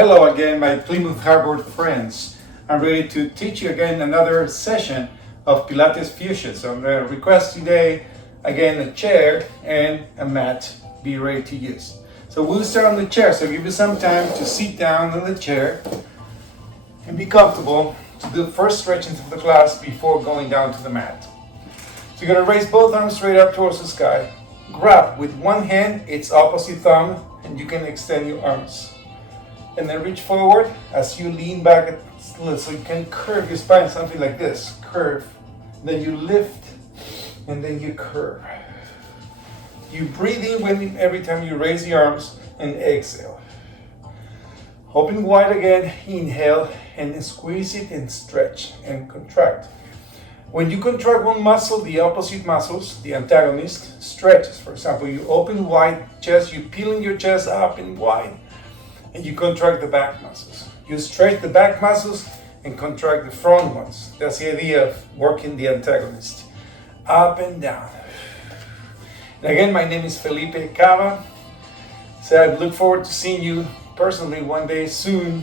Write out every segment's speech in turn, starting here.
Hello again, my Plymouth Harbor friends. I'm ready to teach you again another session of Pilates Fusion. So I'm going to request today, again, a chair and a mat. Be ready to use. So we'll start on the chair. So give you some time to sit down on the chair and be comfortable to do the first stretching of the class before going down to the mat. So you're going to raise both arms straight up towards the sky. Grab with one hand its opposite thumb and you can extend your arms. And then reach forward as you lean back so you can curve your spine, something like this. Curve. Then you lift and then you curve. You breathe in every time you raise the arms and exhale. Open wide again, inhale and then squeeze it and stretch and contract. When you contract one muscle, the opposite muscles, the antagonist, stretches. For example, you open wide chest, you peeling your chest up and wide, and you contract the back muscles. You stretch the back muscles and contract the front ones. That's the idea of working the antagonist. Up and down. And again, my name is Felipe Cava. So I look forward to seeing you personally one day soon.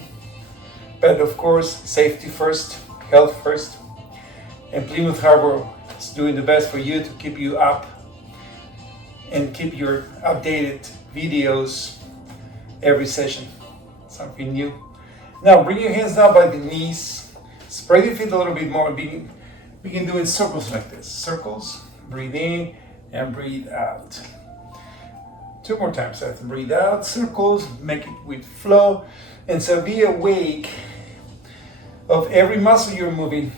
But of course, safety first, health first. And Plymouth Harbor is doing the best for you to keep you up and keep your updated videos every session. Something new. Now bring your hands down by the knees. Spread your feet a little bit more. Begin doing circles like this. Circles. Breathe in and breathe out. 2 more times. That's breathe out. Circles. Make it with flow. And so be awake of every muscle you're moving.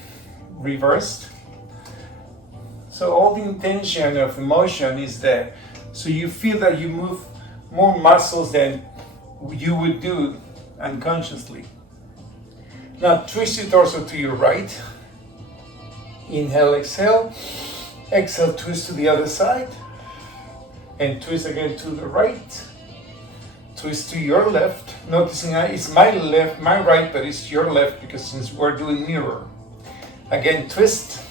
Reversed. So all the intention of the motion is there. So you feel that you move more muscles than you would do unconsciously. Now twist your torso to your right. Inhale, exhale. Exhale, twist to the other side. And twist again to the right. Twist to your left. Noticing it's my left, my right, but it's your left because since we're doing mirror. Again, twist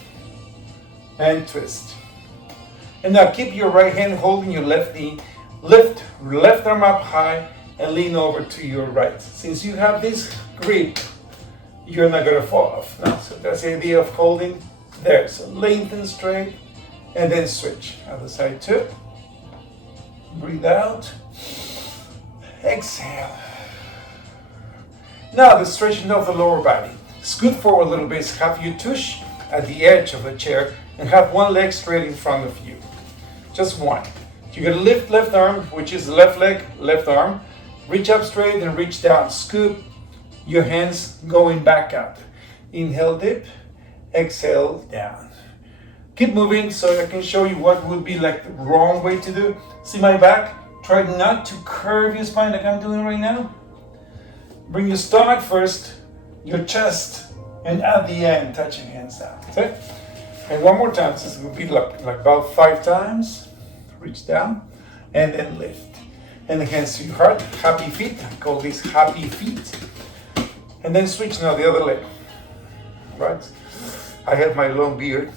and twist. And now keep your right hand holding your left knee. Lift left arm up high and lean over to your right. Since you have this grip, you're not going to fall off. No, so that's the idea of holding there. So lengthen straight and then switch. Other side too. Breathe out. Exhale. Now the stretching of the lower body. Scoot forward a little bit, have your tush at the edge of the chair and have one leg straight in front of you. Just one. You're going to lift left arm, which is the left leg, left arm. Reach up straight and reach down. Scoop your hands going back up. Inhale, dip. Exhale, down. Keep moving so I can show you what would be like the wrong way to do. See my back? Try not to curve your spine like I'm doing right now. Bring your stomach first. Your chest, and at the end, touch your hands down. Okay? And one more time. This will be like about 5 times. Reach down, and then lift. And the hands to your heart. Happy feet. I call these happy feet. And then switch now the other leg. Right? I have my long beard.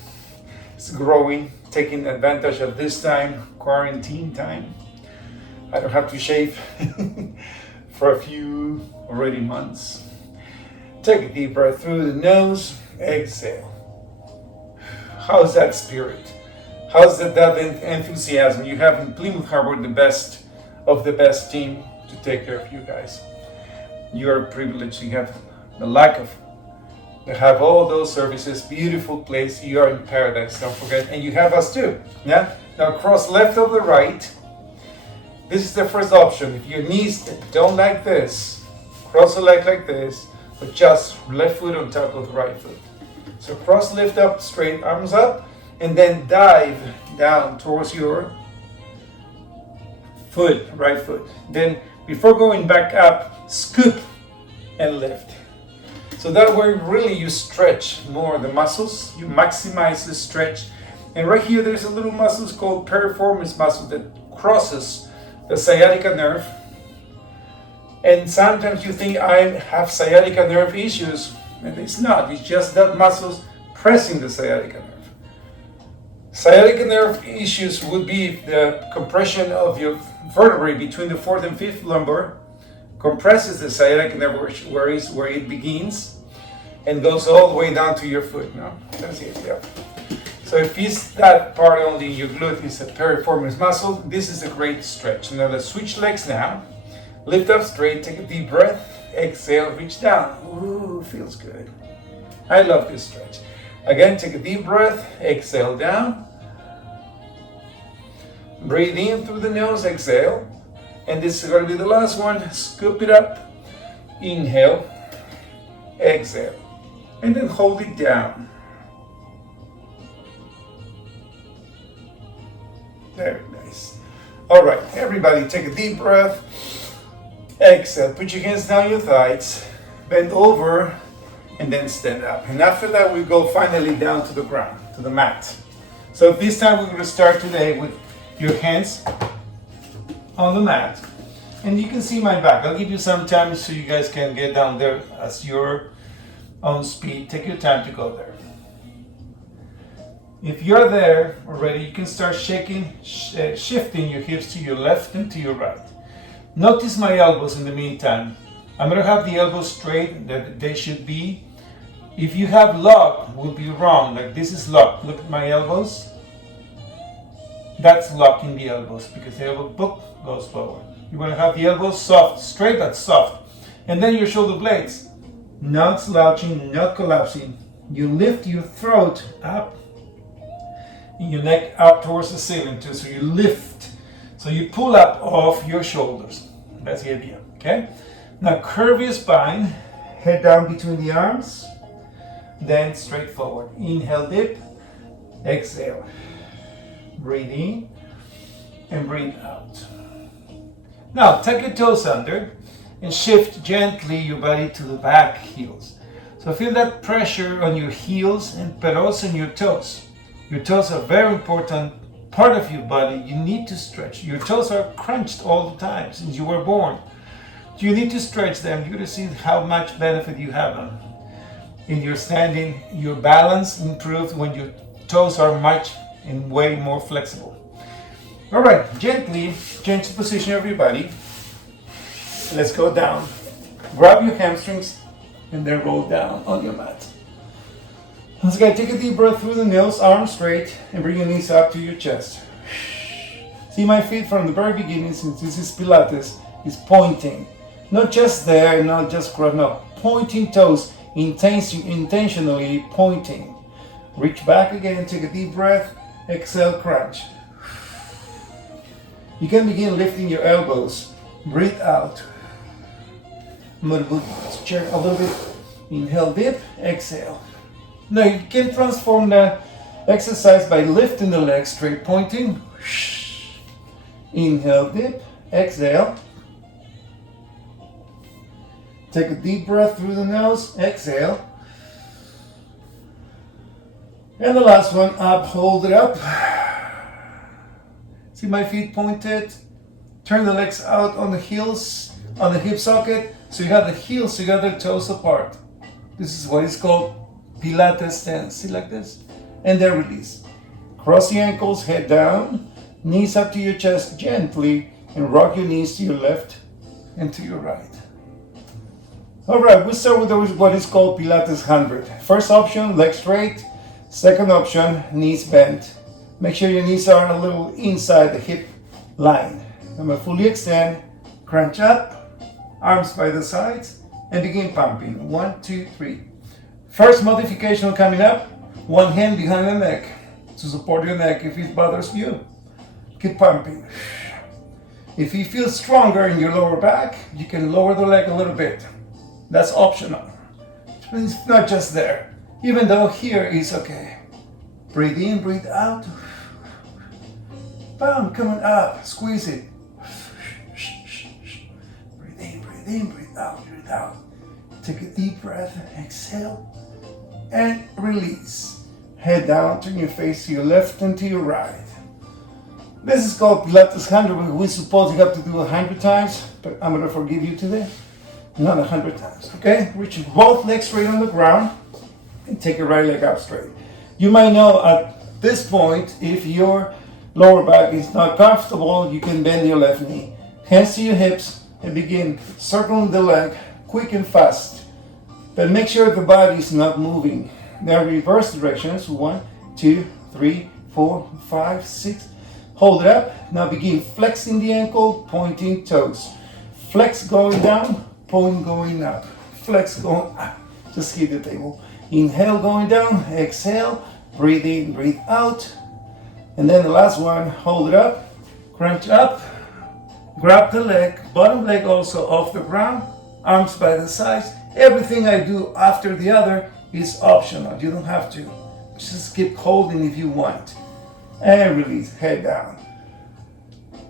It's growing, taking advantage of this time, quarantine time. I don't have to shave for a few already months. Take a deep breath through the nose, exhale. How's that spirit? How's that enthusiasm? You have in Plymouth Harbor the best of the best team to take care of you guys. You are privileged. You have the lack of, you have all those services, beautiful place. You are in paradise, don't forget. And you have us too. Yeah? Now cross left over right. This is the first option. If your knees don't like this, cross the leg like this. But just left foot on top of the right foot. So cross, lift up, straight, arms up, and then dive down towards your foot, right foot. Then before going back up, scoop and lift. So that way really you stretch more the muscles, you maximize the stretch. And right here there's a little muscle called piriformis muscle that crosses the sciatica nerve. And sometimes you think I have sciatica nerve issues, and it's not. It's just that muscles pressing the sciatica nerve. Sciatica nerve issues would be the compression of your vertebrae between the 4th and 5th lumbar compresses the sciatic nerve where it begins and goes all the way down to your foot. No, that's it. Yeah. So if it's that part only, your glute is a piriformis muscle. This is a great stretch. Now let's switch legs now. Lift up straight, take a deep breath, exhale, reach down. Ooh, feels good. I love this stretch. Again, take a deep breath, exhale down. Breathe in through the nose, exhale. And this is going to be the last one. Scoop it up. Inhale, exhale. And then hold it down. Very nice. All right, everybody take a deep breath. Exhale, put your hands down your thighs. Bend over and then stand up. And after that, we go finally down to the ground, to the mat. So this time we're going to start today with your hands on the mat. And you can see my back. I'll give you some time so you guys can get down there at your own speed. Take your time to go there. If you're there already, you can start shifting your hips to your left and to your right. Notice my elbows in the meantime. I'm going to have the elbows straight that they should be. If you have lock, will be wrong. Like this is lock. Look at my elbows. That's locking the elbows because the elbow book goes forward. You want to have the elbows soft, straight, that's soft. And then your shoulder blades. Not slouching, not collapsing. You lift your throat up. Your neck up towards the ceiling too, so you lift. So you pull up off your shoulders. That's the idea, okay? Now curve your spine, head down between the arms, then straight forward. Inhale, dip, exhale. Breathe in and breathe out. Now tuck your toes under and shift gently your body to the back heels. So feel that pressure on your heels but also on your toes. Your toes are a very important part of your body. You need to stretch. Your toes are crunched all the time since you were born. You need to stretch them. You're going to see how much benefit you have them. In your standing, your balance improves when your toes are much and way more flexible. All right, gently change the position of your body. Let's go down. Grab your hamstrings and then roll down on your mat. Once again, take a deep breath through the nose, arms straight, and bring your knees up to your chest. See my feet from the very beginning, since this is Pilates, is pointing. Not just there, not just cross, no. Pointing toes, intentionally pointing. Reach back again, take a deep breath, exhale, crunch. You can begin lifting your elbows. Breathe out. I'm going to chair a little bit. Inhale, dip, exhale. Now you can transform the exercise by lifting the legs straight, pointing. Inhale, dip, exhale. Take a deep breath through the nose, exhale. And the last one, up, hold it up. See my feet pointed? Turn the legs out on the heels, on the hip socket. So you have the heels together, toes apart. This is what is called Pilates stance. See, like this? And then release. Cross the ankles, head down, knees up to your chest gently, and rock your knees to your left and to your right. All right, we start with what is called Pilates 100. First option, legs straight. Second option, knees bent. Make sure your knees are a little inside the hip line. I'm going to fully extend, crunch up, arms by the sides, and begin pumping. 1, 2, 3. First modification coming up, one hand behind the neck to support your neck if it bothers you. Keep pumping. If you feel stronger in your lower back, you can lower the leg a little bit. That's optional. It's not just there, even though here is okay. Breathe in, breathe out. Bam, coming up, squeeze it. Breathe in, breathe out, breathe out. Take a deep breath, exhale, and release. Head down, turn your face to your left and to your right. This is called Pilates 100. We suppose you have to do 100 times, but I'm going to forgive you today. Not 100 times, okay? Reach both legs straight on the ground and take your right leg up straight. You might know at this point, if your lower back is not comfortable, you can bend your left knee. Hands to your hips, and begin circling the leg quick and fast. But make sure the body is not moving. Now reverse directions. 1, 2, 3, 4, 5, 6. Hold it up. Now begin flexing the ankle, pointing toes. Flex going down, point going up. Flex going up. Just hit the table. Inhale going down, exhale, breathe in, breathe out. And then the last one, hold it up, crunch up, grab the leg, bottom leg also off the ground, arms by the sides. Everything I do after the other is optional. You don't have to. Just keep holding if you want. And release, head down.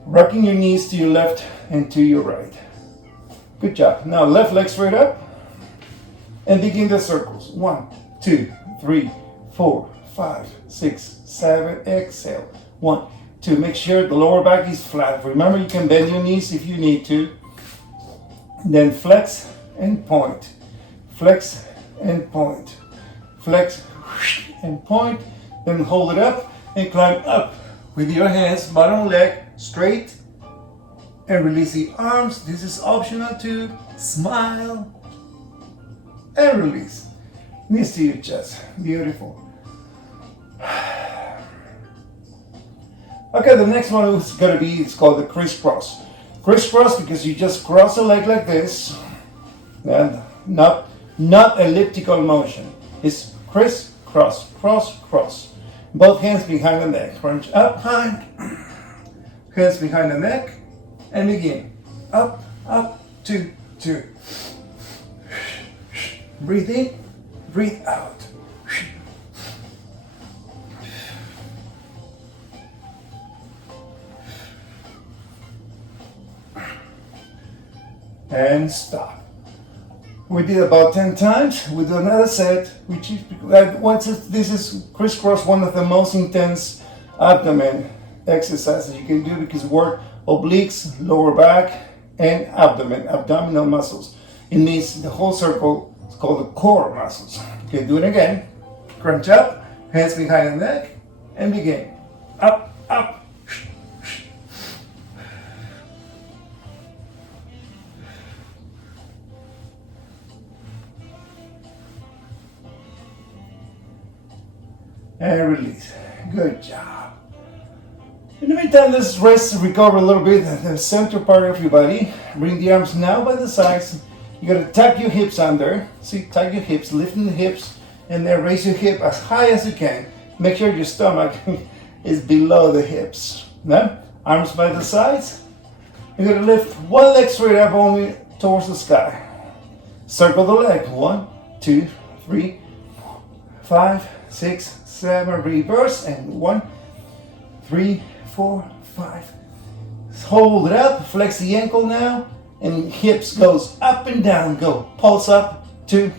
Rocking your knees to your left and to your right. Good job. Now left leg straight up and begin the circles. 1, 2, 3, 4, 5, 6, 7. Exhale. 1, 2. Make sure the lower back is flat. Remember, you can bend your knees if you need to. Then flex and point. Flex and point. Flex and point. Then hold it up and climb up with your hands, bottom leg straight, and release the arms. This is optional too. Smile and release. Knees to your chest. Beautiful. Okay, the next one is going to be, it's called the crisscross. Crisscross because you just cross the leg like this, and not elliptical motion. It's criss, cross, cross, cross. Both hands behind the neck. Crunch up high. Hands behind the neck. And begin. Up, up, 2, 2. Breathe in, breathe out. And stop. We did about 10 times. We do another set, which is this is crisscross, one of the most intense abdomen exercises you can do because it works obliques, lower back, and abdominal muscles. It means the whole circle is called the core muscles. Okay, do it again. Crunch up, hands behind the neck, and begin. Up, up. And release. Good job. In the meantime, let's rest, recover a little bit the center part of your body. Bring the arms now by the sides. You gotta tuck your hips under. See, tuck your hips, lifting the hips, and then raise your hip as high as you can. Make sure your stomach is below the hips. Now, arms by the sides. You're gonna lift one leg straight up only towards the sky. Circle the leg. 1, 2, 3, 4, 5, 6, 7. Reverse and 1, 3, 4, 5. Hold it up. Flex the ankle now, and hips goes up and down. Go. Pulse up. 2,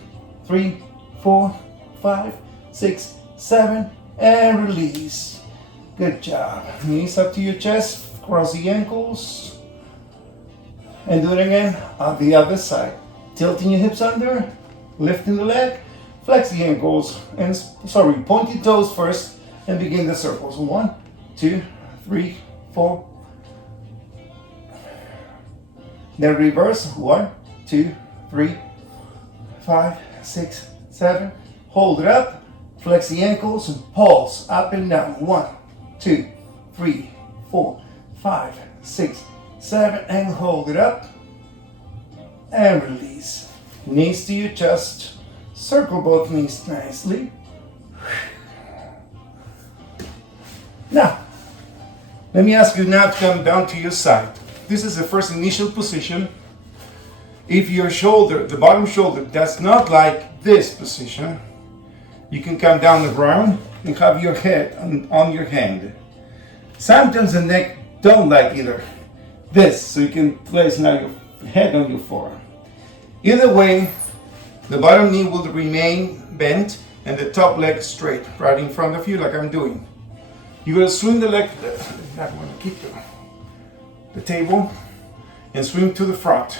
3, 4, 5, 6, 7, and release. Good job. Knees up to your chest. Cross the ankles, and do it again on the other side. Tilting your hips under, lifting the leg. Flex the ankles, and point your toes first, and begin the circles. 1, 2, 3, 4. Then reverse. 1, 2, 3, 5, 6, 7. Hold it up. Flex the ankles and pulse up and down. 1, 2, 3, 4, 5, 6, 7, and hold it up. And release. Knees to your chest. Circle both knees nicely. Now, let me ask you now to come down to your side. This is the first initial position. If your shoulder, the bottom shoulder, does not like this position, you can come down the ground and have your head on your hand. Sometimes the neck don't like either this, so you can place now your head on your forearm. Either way, the bottom knee will remain bent and the top leg straight, right in front of you like I'm doing. You're going to swing the leg, I'm going to keep the table, and swing to the front.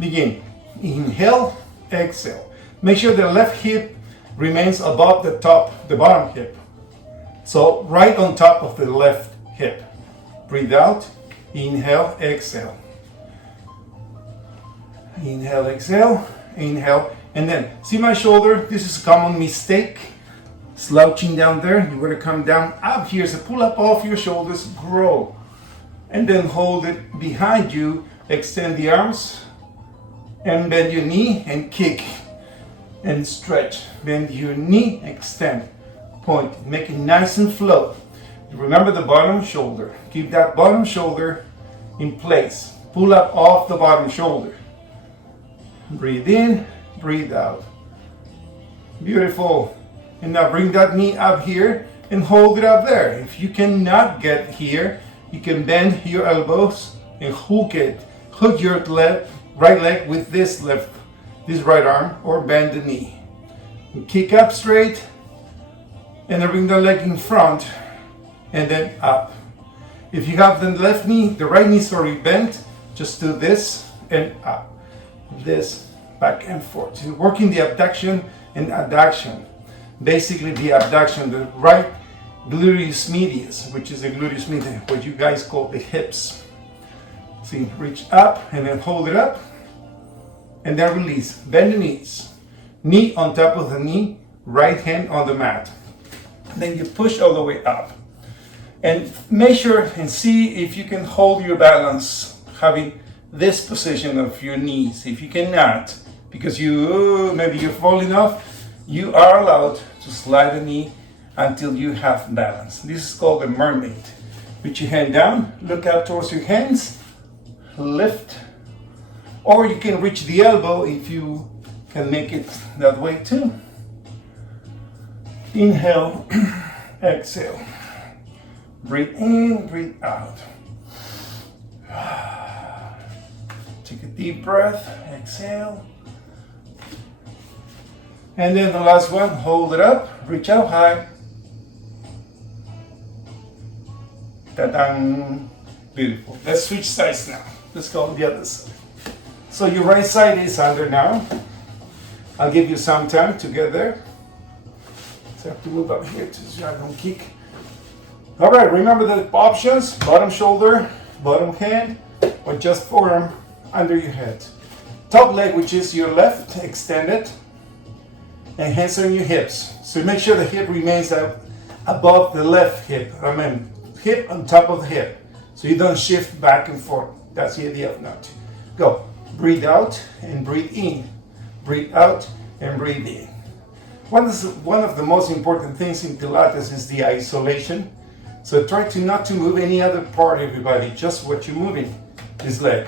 Begin. Inhale, exhale. Make sure the left hip remains above the bottom hip. So right on top of the left hip. Breathe out, inhale, exhale. Inhale, exhale, inhale, and then see my shoulder? This is a common mistake. Slouching down there, you're gonna come down up here. So pull up off your shoulders, grow, and then hold it behind you. Extend the arms, and bend your knee and kick, and stretch. Bend your knee, extend, point, make it nice and flow. Remember the bottom shoulder. Keep that bottom shoulder in place. Pull up off the bottom shoulder. Breathe in, breathe out. Beautiful. And now bring that knee up here and hold it up there. If you cannot get here, you can bend your elbows and hook it. Hook your right leg with this right arm, or bend the knee. And kick up straight, and then bring the leg in front, and then up. If you have the right knee sorry bent, just do this and up. This, back and forth. So working the abduction and adduction. Basically the abduction, the right gluteus medius, which is the gluteus medius, what you guys call the hips. See, reach up and then hold it up, and then release. Bend the knees. Knee on top of the knee, right hand on the mat. Then you push all the way up. And make sure and see if you can hold your balance, having this position of your knees. If you cannot, because maybe you're falling off, you are allowed to slide the knee until you have balance. This is called a mermaid. Put your hand down, look out towards your hands, lift, or you can reach the elbow if you can make it that way too. Inhale, exhale. Breathe in, breathe out. Take a deep breath, exhale. And then the last one, hold it up, reach out high. Ta-da! Beautiful. Let's switch sides now. Let's go on the other side. So your right side is under now. I'll give you some time to get there. So I have to move up here so I don't kick. All right, remember the options: bottom shoulder, bottom hand, or just forearm under your head. Top leg, which is your left, extend it, and hands on your hips. So make sure the hip remains up above the left hip. Hip on top of the hip, so you don't shift back and forth. That's the idea of not. Go. Breathe out and breathe in. Breathe out and breathe in. One of the most important things in Pilates is the isolation. So try to not to move any other part of your body, just what you're moving, this leg.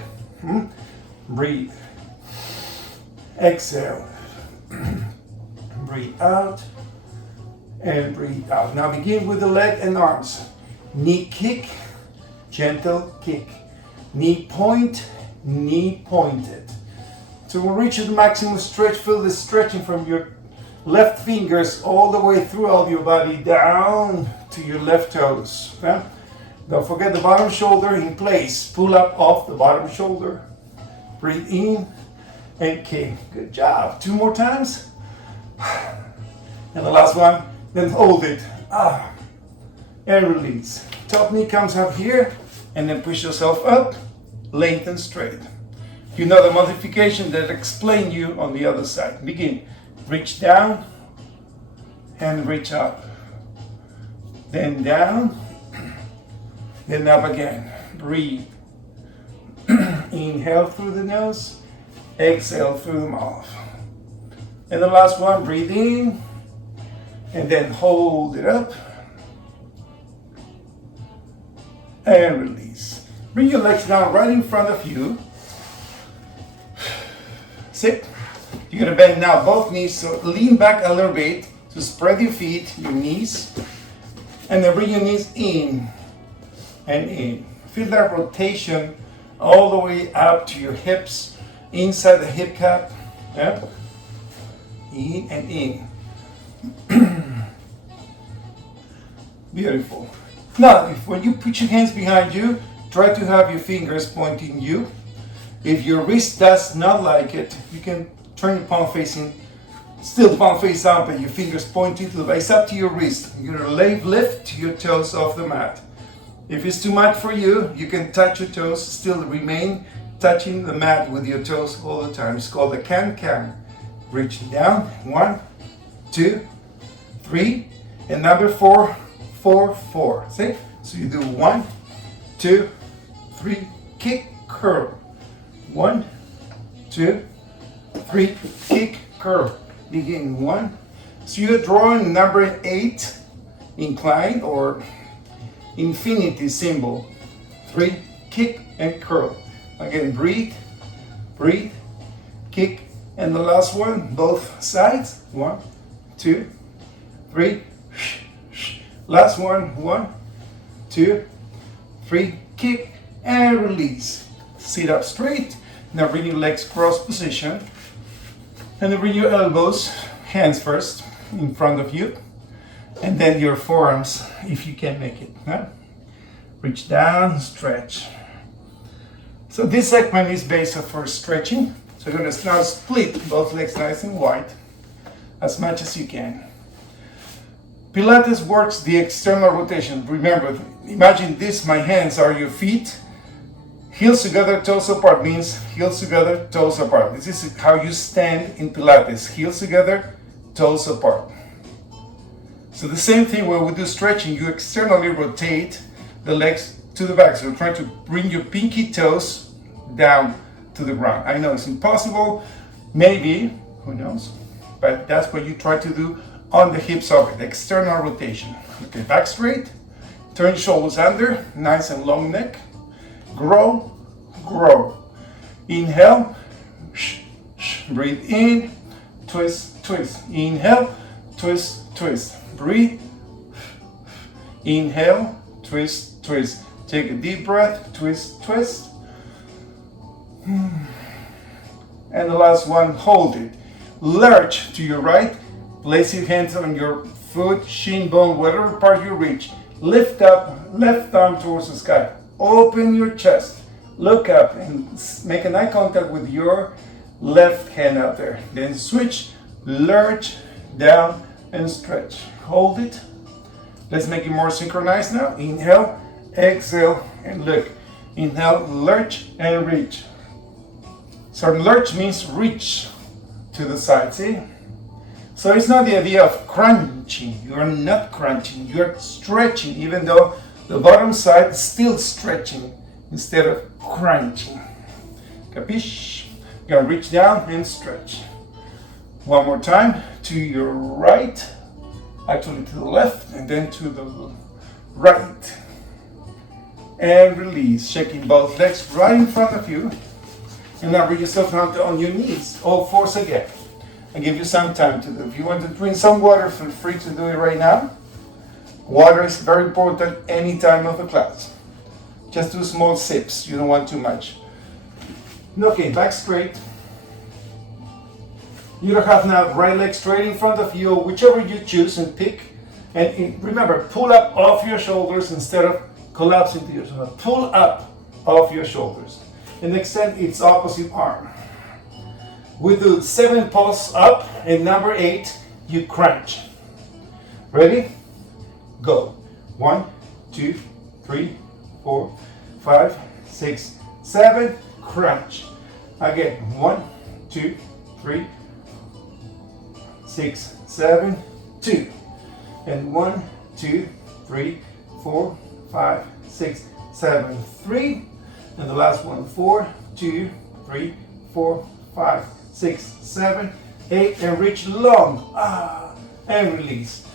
Breathe. Exhale. Breathe out and breathe out. Now begin with the leg and arms. Knee kick, gentle kick. Knee point, knee pointed. So we'll reach the maximum stretch. Feel the stretching from your left fingers all the way throughout your body down to your left toes. Okay? Don't forget the bottom shoulder in place. Pull up off the bottom shoulder. Breathe in and kick. Good job. 2 more times. And the last one. Then hold it. And release. Top knee comes up here, and then push yourself up. Lengthen straight. You know the modification that explain you on the other side. Begin. Reach down and reach up. Then down, then up again. Breathe. Inhale through the nose, exhale through the mouth. And the last one, breathe in, and then hold it up, and release. Bring your legs down right in front of you. Sit. You're gonna bend now both knees, so lean back a little bit to spread your feet, your knees, and then bring your knees in and in. Feel that rotation all the way up to your hips, inside the hip cap. Yeah? In and in. Beautiful. Now, when you put your hands behind you, try to have your fingers pointing you. If your wrist does not like it, you can turn your palm facing, still the palm face down, but your fingers pointing to the base. It's up to your wrist. You're gonna lift your toes off the mat. If it's too much for you, you can touch your toes, still remain touching the mat with your toes all the time. It's called the can-can. Reaching down, 1, 2, 3, and number 4, 4, 4. See? So you do 1, 2, 3, kick, curl. 1, 2, 3, kick, curl. Begin 1. So you're drawing number 8, incline or infinity symbol. 3, kick and curl. Again, breathe, breathe, kick, and the last one, both sides. 1, 2, 3. Last one, 1, 2, 3, kick and release. Sit up straight. Now bring your legs cross position. And then bring your elbows, hands first, in front of you. And then your forearms, if you can make it. Huh? Reach down, stretch. So this segment is based for stretching. So you're going to now split both legs nice and wide, as much as you can. Pilates works the external rotation. Remember, imagine this, my hands are your feet. Heels together, toes apart means heels together, toes apart. This is how you stand in Pilates. Heels together, toes apart. So the same thing when we do stretching, you externally rotate the legs to the back. So you're trying to bring your pinky toes down to the ground. I know it's impossible, maybe, who knows, but that's what you try to do on the hips of it, external rotation. Okay, back straight, turn your shoulders under, nice and long neck. Grow, grow. Inhale, breathe in, twist, twist. Inhale, twist, twist. Breathe. Inhale, twist, twist. Take a deep breath, twist, twist. And the last one, hold it. Lurch to your right. Place your hands on your foot, shin bone, whatever part you reach. Lift up, left arm towards the sky. Open your chest. Look up and make an eye contact with your left hand out there. Then switch, lurch, down, and stretch. Hold it. Let's make it more synchronized now. Inhale, exhale, and look. Inhale, lurch, and reach. So lurch means reach to the side, see? So it's not the idea of crunching. You are not crunching. You are stretching, even though the bottom side is still stretching instead of crunching. Capiche? You're gonna reach down and stretch. One more time, to your right, actually to the left, and then to the right. And release, shaking both legs right in front of you. And now bring yourself down on your knees, all fours again. I give you some time to do. If you want to drink some water, feel free to do it right now. Water is very important any time of the class. Just do small sips, you don't want too much. Okay, back straight. You don't have now right leg straight in front of you, whichever you choose and pick. And remember, pull up off your shoulders instead of collapsing to your shoulders. Pull up off your shoulders and extend its opposite arm. We do 7 pulse up, and number 8, you crunch. Ready? Go. 1, 2, 3, 4, 5, 6, 7. Crunch. Again. 1, 2, 3, 6, 7, 2. And 1, 2, 3, 4, 5, 6, 7, 3. And the last one. 4, 2, 3, 4, 5, 6, 7, 8. And reach long. And release.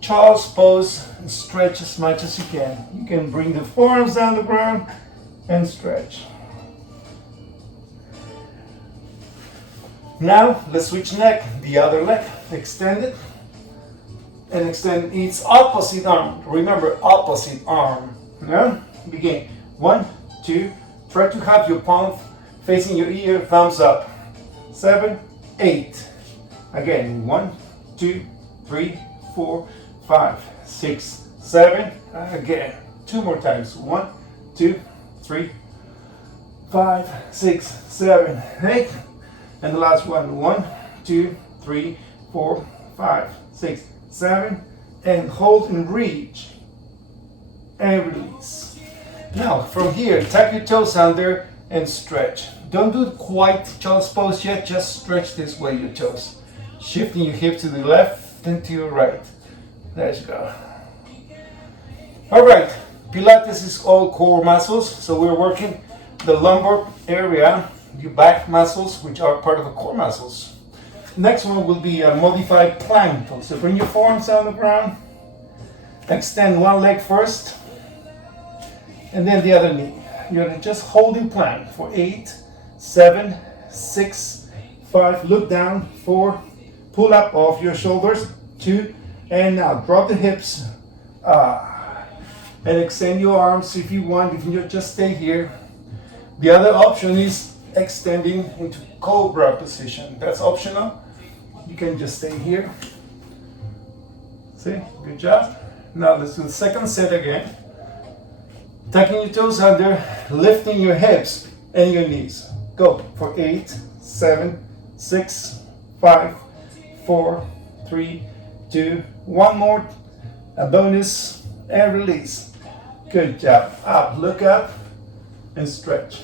Child's pose, and stretch as much as you can. You can bring the forearms down the ground and stretch. Now let's switch neck, the other leg. Extend it and extend its opposite arm. Remember, opposite arm. Yeah? Begin. 1, 2. Try to have your palm facing your ear, thumbs up. 7, 8. Again. 1, 2, 3, 4, 5, 6, 7. Again. 2 more times. 1, 2, 3, 5, 6, 7, 8. And the last one. 1, 2, 3, 4, 5, 6, 7. And hold and reach. And release. Now from here, tuck your toes under and stretch. Don't do quite child's pose yet, just stretch this way your toes. Shifting your hip to the left and to your right. There you go. All right, Pilates is all core muscles, so we're working the lumbar area, your back muscles, which are part of the core muscles. Next one will be a modified plank. So bring your forearms on the ground, extend one leg first, and then the other knee. You're just holding plank for 8, 7, 6, 5, look down, 4, pull up off your shoulders, 2, and now drop the hips, and extend your arms if you want. If you just stay here. The other option is extending into cobra position. That's optional. You can just stay here. See, good job. Now let's do the second set again. Tucking your toes under, lifting your hips and your knees. Go for 8, 7, 6, 5, 4, 3, 2, one more, a bonus, and release. Good job. Up, look up, and stretch.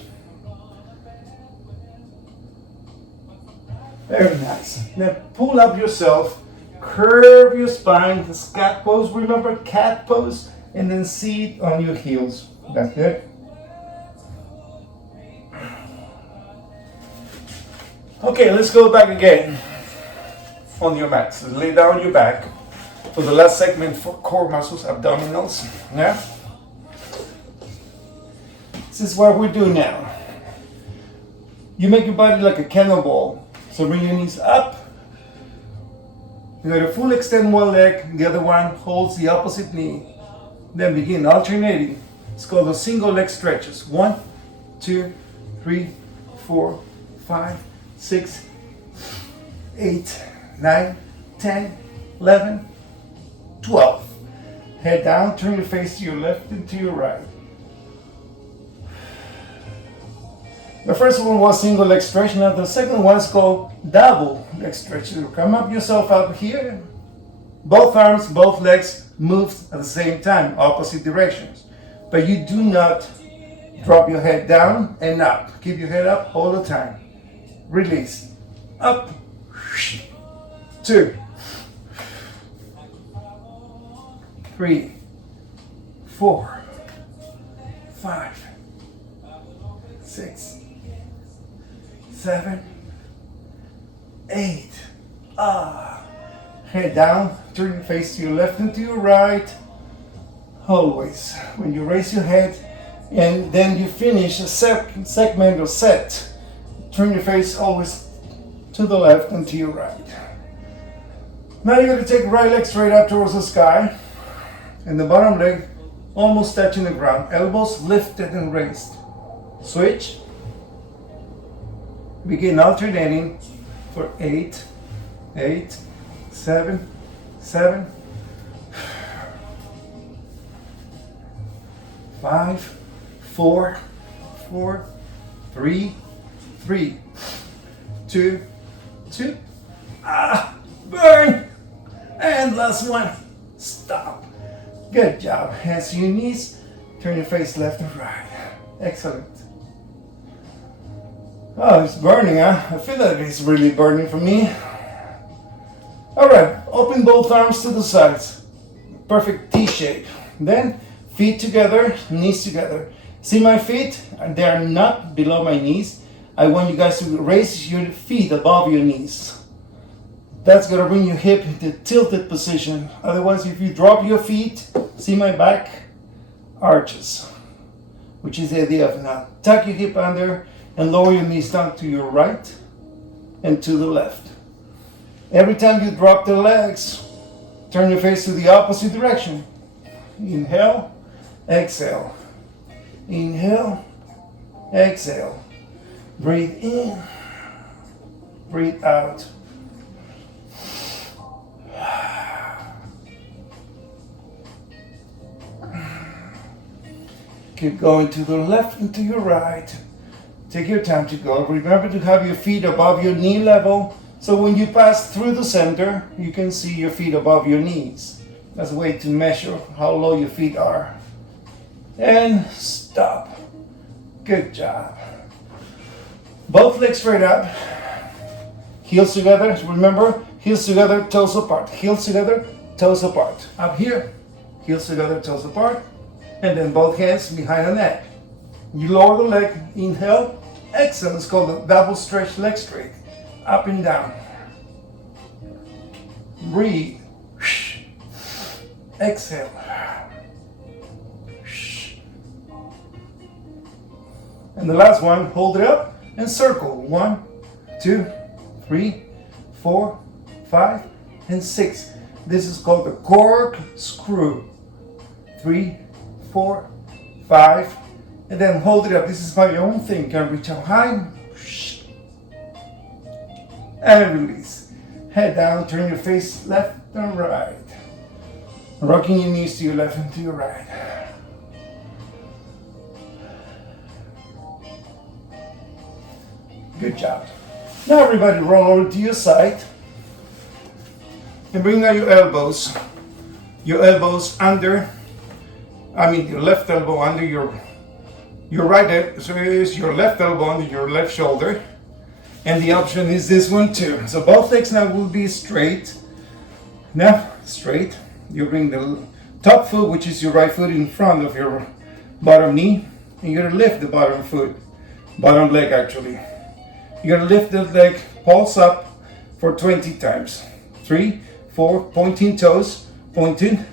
Very nice. Now pull up yourself, curve your spine, the cat pose. Remember cat pose, and then seat on your heels. That's good. Okay, let's go back again on your mat. So lay down your back for the last segment for core muscles, abdominals. Yeah. This is what we're doing now. You make your body like a cannonball. So bring your knees up. You got to full extend one leg, the other one holds the opposite knee. Then begin alternating. It's called the single leg stretches. 1, 2, 3, 4, 5, 6, 8, 9, 10, 11, 12. Head down, turn your face to your left and to your right. The first one was single leg stretch. Now the second one is called double leg stretch. You come up yourself up here. Both arms, both legs move at the same time, opposite directions. But you do not drop your head down and up. Keep your head up all the time. Release. Up. 2, 3, 4, 5, 6, 7, 8. Head down, turn your face to your left and to your right. Always. When you raise your head and then you finish a segment or set, turn your face always to the left and to your right. Now you're going to take the right leg straight up towards the sky and the bottom leg almost touching the ground. Elbows lifted and raised. Switch. Begin alternating for 8, 8, 7, 7, 5, 4, 4, 3, 3, 2, 2. Burn! And last one. Stop. Good job. Hands to your knees. Turn your face left and right. Excellent. Oh, it's burning, huh? I feel like it's really burning for me. All right, open both arms to the sides. Perfect T shape. Then feet together, knees together. See my feet? They are not below my knees. I want you guys to raise your feet above your knees. That's gonna bring your hip into tilted position. Otherwise, if you drop your feet, see my back? Arches. Which is the idea of now. Tuck your hip under and lower your knees down to your right and to the left. Every time you drop the legs, turn your face to the opposite direction. Inhale, exhale. Inhale, exhale. Breathe in, breathe out. Keep going to the left and to your right. Take your time to go. Remember to have your feet above your knee level, so when you pass through the center, you can see your feet above your knees. That's a way to measure how low your feet are. And stop. Good job. Both legs straight up. Heels together. Remember, heels together, toes apart. Heels together, toes apart. Up here, heels together, toes apart. And then both hands behind the neck. You lower the leg, inhale, exhale. It's called a double stretch leg straight. Up and down. Breathe. Exhale. And the last one, hold it up and circle. 1, 2, 3, 4, 5, and 6. This is called the corkscrew. 3, 4, 5, and then hold it up. This is my own thing. Can reach out high and release. Head down, turn your face left and right. Rocking your knees to your left and to your right. Good job. Now everybody roll over to your side and bring out your elbows. Your elbows under, your left elbow under your right, so is your left elbow under your left shoulder. And the option is this one too. So both legs now will be straight. Now, straight. You bring the top foot, which is your right foot, in front of your bottom knee. And you're gonna lift the bottom foot, bottom leg actually. You're gonna lift the leg, pulse up for 20 times. 3, 4, pointing toes, pointing.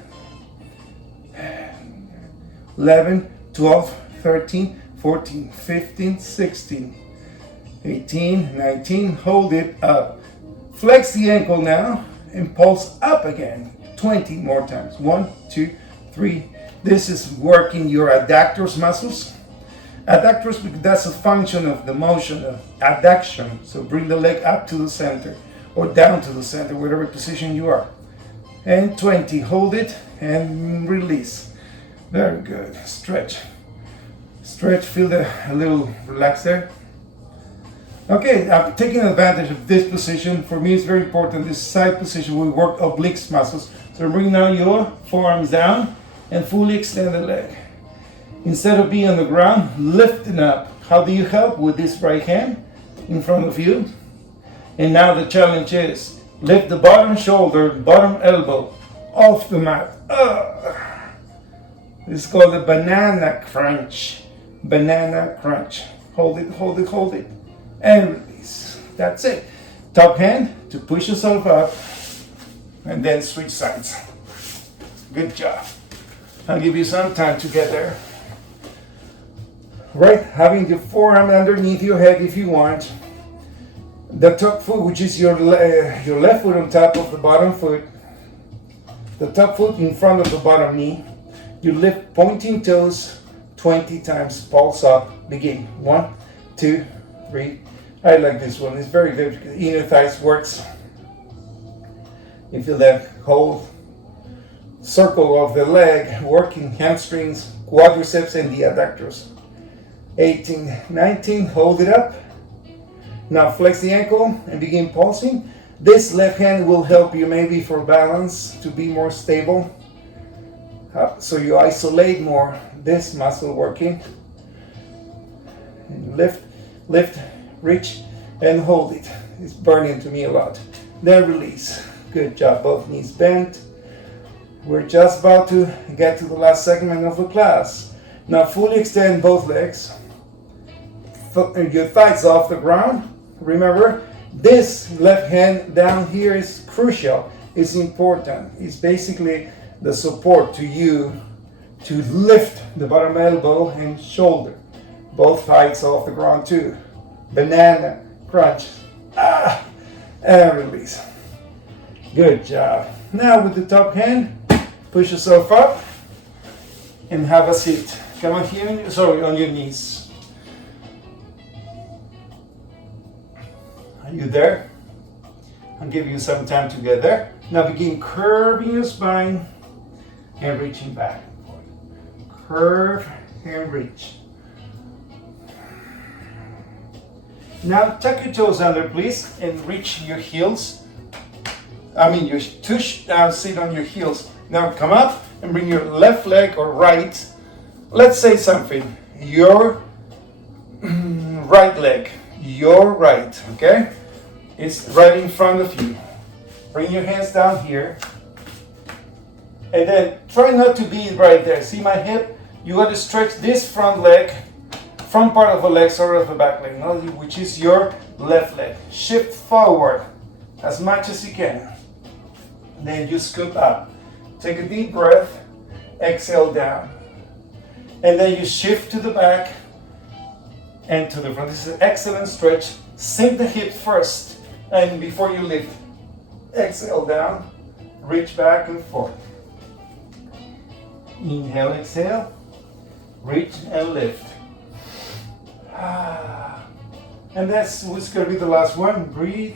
11, 12, 13, 14, 15, 16, 18, 19, hold it up. Flex the ankle now and pulse up again. 20 more times. 1, 2, 3. This is working your adductors muscles. Adductors, because that's a function of the motion of adduction. So bring the leg up to the center or down to the center, whatever position you are. And 20. Hold it and release. Very good. Stretch. Stretch. Feel a little relaxed there. Okay, I'm taking advantage of this position. For me, it's very important. This side position, we work obliques muscles. So bring now your forearms down and fully extend the leg. Instead of being on the ground, lifting up. How do you help? With this right hand in front of you. And now the challenge is lift the bottom shoulder, bottom elbow off the mat. This is called a banana crunch. Banana crunch. Hold it, hold it, hold it. And release. That's it. Top hand to push yourself up. And then switch sides. Good job. I'll give you some time to get there. Right, having the forearm underneath your head if you want. The top foot, which is your left foot on top of the bottom foot. The top foot in front of the bottom knee. You lift pointing toes 20 times. Pulse up. Begin. 1, 2, 3. I like this one. It's very good. Inner thighs works. You feel that whole circle of the leg working hamstrings, quadriceps, and the adductors. 18, 19, hold it up. Now flex the ankle and begin pulsing. This left hand will help you maybe for balance, to be more stable. So you isolate more this muscle working. And lift, reach, and hold it. It's burning to me a lot. Then release. Good job, both knees bent. We're just about to get to the last segment of the class. Now fully extend both legs. Your thighs off the ground. Remember, this left hand down here is crucial. It's important. It's basically the support to you to lift the bottom elbow and shoulder. Both thighs off the ground too. Banana crunch. And release. Good job. Now with the top hand, push yourself up and have a seat. Come on here, on your knees. Are you there? I'll give you some time to get there. Now begin curving your spine and reaching back. Curve and reach. Now tuck your toes under, please, and reach your heels. Your sit on your heels. Now come up and bring your left leg or right. Let's say something. Your right leg. your right, okay? It's right in front of you. Bring your hands down here. And then try not to be right there. See my hip? You got to stretch this front leg, front part of the leg, sort of the back leg, which is your left leg. Shift forward as much as you can. Then you scoop up. Take a deep breath. Exhale down. And then you shift to the back and to the front. This is an excellent stretch. Sink the hip first. And before you lift, exhale down. Reach back and forth. Inhale, exhale. Reach and lift. And that's what's going to be the last one. Breathe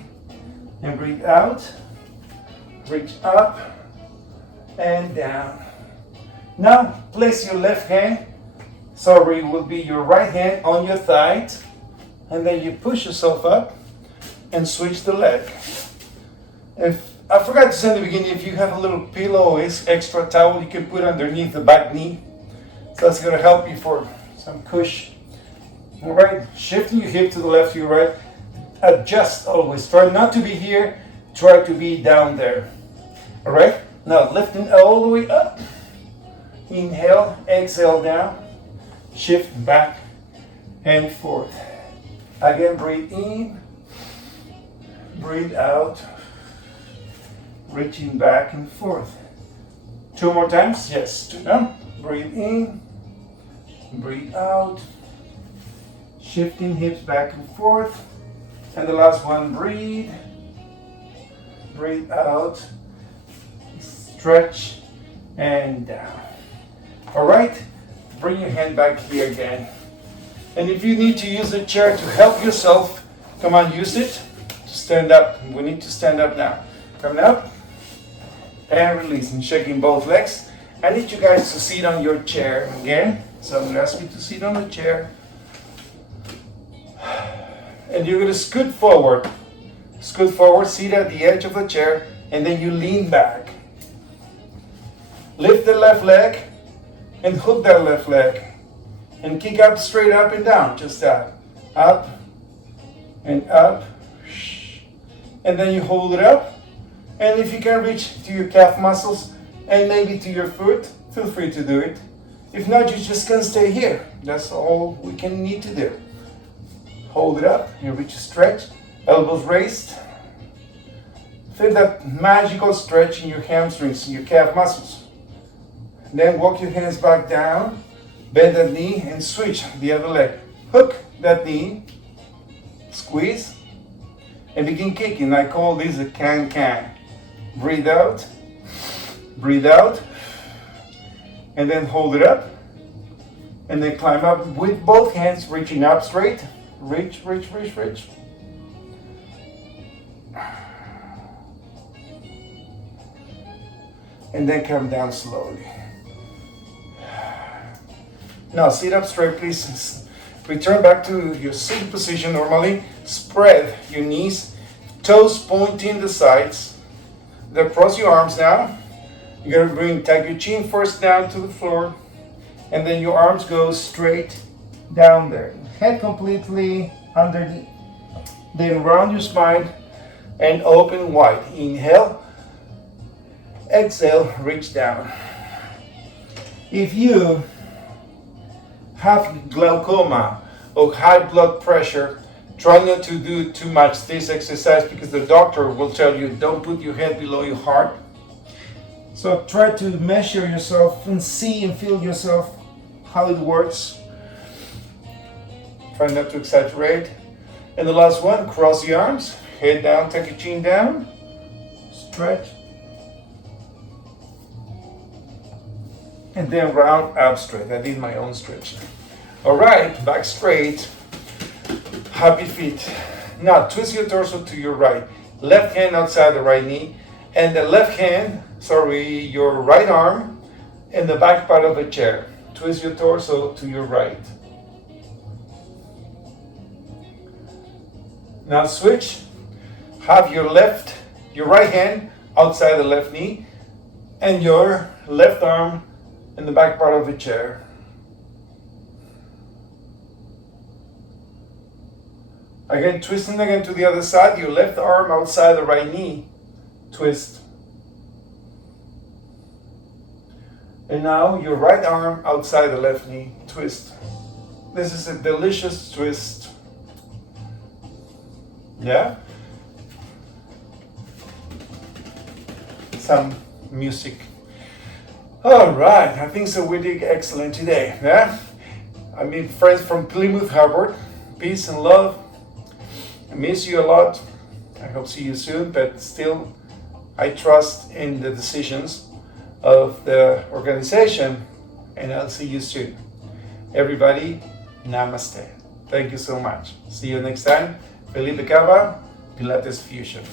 and breathe out. Reach up and down. Now place your left hand, will be your right hand on your thigh, and then you push yourself up and switch the leg. If I forgot to say in the beginning, if you have a little pillow or extra towel, you can put underneath the back knee. So that's going to help you for some cushion. All right, shifting your hip to the left, to your right. Adjust always. Try not to be here. Try to be down there. All right. Now lifting all the way up. Inhale, exhale down. Shift back and forth. Again, breathe in. Breathe out. Reaching back and forth. 2 more times. Yes. 2 now. Breathe in. Breathe out. Shifting hips back and forth. And the last one, breathe. Breathe out. Stretch and down. All right. Bring your hand back here again. And if you need to use a chair to help yourself, come on, use it. Stand up. We need to stand up now. Coming up. And releasing, shaking both legs. I need you guys to sit on your chair again. So I'm going to ask you to sit on the chair. And you're going to scoot forward. Scoot forward, sit at the edge of the chair, and then you lean back. Lift the left leg and hook that left leg. And kick up straight up and down, just that. Up and up. And then you hold it up. And if you can reach to your calf muscles and maybe to your foot, feel free to do it. If not, you just can stay here. That's all we can need to do. Hold it up, you reach a stretch, elbows raised. Feel that magical stretch in your hamstrings, in your calf muscles. Then walk your hands back down, bend that knee and switch the other leg. Hook that knee, squeeze, and begin kicking. I call this a can-can. Breathe out, and then hold it up, and then climb up with both hands, reaching up straight. Reach. And then come down slowly. Now sit up straight, please. Return back to your sitting position normally. Spread your knees, toes pointing the sides. Then cross your arms now. You're going to tag your chin first down to the floor, and then your arms go straight down there. Head completely underneath. Then round your spine and open wide. Inhale. Exhale, reach down. If you have glaucoma or high blood pressure, try not to do too much this exercise because the doctor will tell you don't put your head below your heart. So try to measure yourself and see and feel yourself how it works. Try not to exaggerate. And the last one, cross the arms, head down, take your chin down, stretch. And then round up straight. I did my own stretch. All right, back straight. Happy feet. Now twist your torso to your right. Left hand outside the right knee. And the left hand, your right arm in the back part of the chair. Twist your torso to your right. Now switch. Have your right hand outside the left knee and your left arm in the back part of the chair. Again, twisting again to the other side, your left arm outside the right knee, twist. And now your right arm outside the left knee, twist. This is a delicious twist. Yeah? Some music. All right, I think so we did excellent today. Yeah? I mean, friends from Plymouth Harbor, peace and love. I miss you a lot. I hope to see you soon, but still, I trust in the decisions of the organization, and I'll see you soon. Everybody, namaste. Thank you so much. See you next time. Felipe Cava, Pilates Fusion.